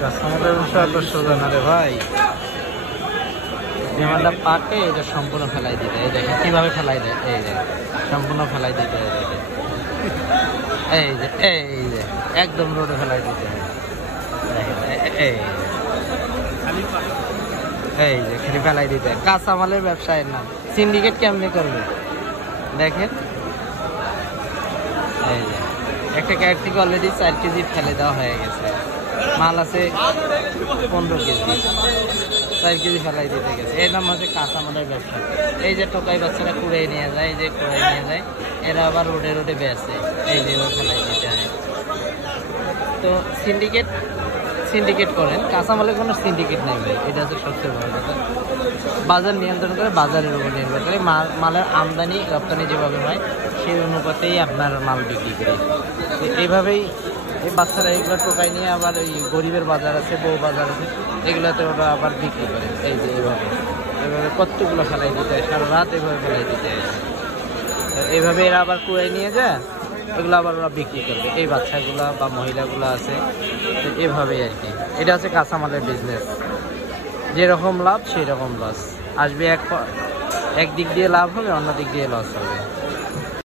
কাস্টমারের সোজা না রে ভাই, বিমানটা পাকে এটা সম্পূর্ণ ফেলাই দিতে। এই দেখেন কিভাবে ফেলাই দেয়, এই যে সম্পূর্ণ ফেলাই দিতে, এই যে এই যে একদম রোডে ফেলাই দিতে। এই যে খালি ফেলাই দিতে, কাঁচামালের ব্যবসায়ের নাম। সিন্ডিকেট কেমনি করবে দেখেন। এই যে একটা ক্যারেট থেকে অলরেডি 4 কেজি ফেলে দেওয়া হয়ে গেছে, মাল আছে 15 কেজি, 4 কেজি ফেলাই দিতে গেছে। এর নাম হচ্ছে কাঁচামালের ব্যবসা। এই যে টোকাই বাচ্চারা কুড়াই নিয়ে যায়, এই যে কুড়াই নিয়ে যায়, এরা আবার রোডে রোডে বেচে, এই যে ফেলাই দিতে হয়। তো সিন্ডিকেট করেন, কাঁচামালের কোনো সিন্ডিকেট নেই ভাই, এটা হচ্ছে সবচেয়ে বড় কথা। বাজার নিয়ন্ত্রণ করে, বাজারের উপর নির্ভর করে, মালের আমদানি রপ্তানি যেভাবে হয় সেই অনুপাতেই আপনার মাল বিক্রি করে। তো এইভাবেই এই বাচ্চারা এগুলো টোকাই নিয়ে আবার এই গরিবের বাজার আছে, বউ বাজার আছে, এগুলোতে ওরা আবার বিক্রি করে। এই যে এইভাবে কতগুলো ফেলাই দিতে হয়, সারা রাত এইভাবে ফেলাই দিতে হয়। তো এইভাবে এরা আবার কুড়াই নিয়ে যায়, এগুলো আবার ওরা বিক্রি করবে, এই বাচ্চাগুলো বা মহিলাগুলো আছে। তো এভাবেই আর কি, এটা হচ্ছে কাঁচামালের বিজনেস। যেরকম লাভ সেই রকম লস আসবে, এক দিক দিয়ে লাভ হবে, অন্য দিক দিয়ে লস হবে।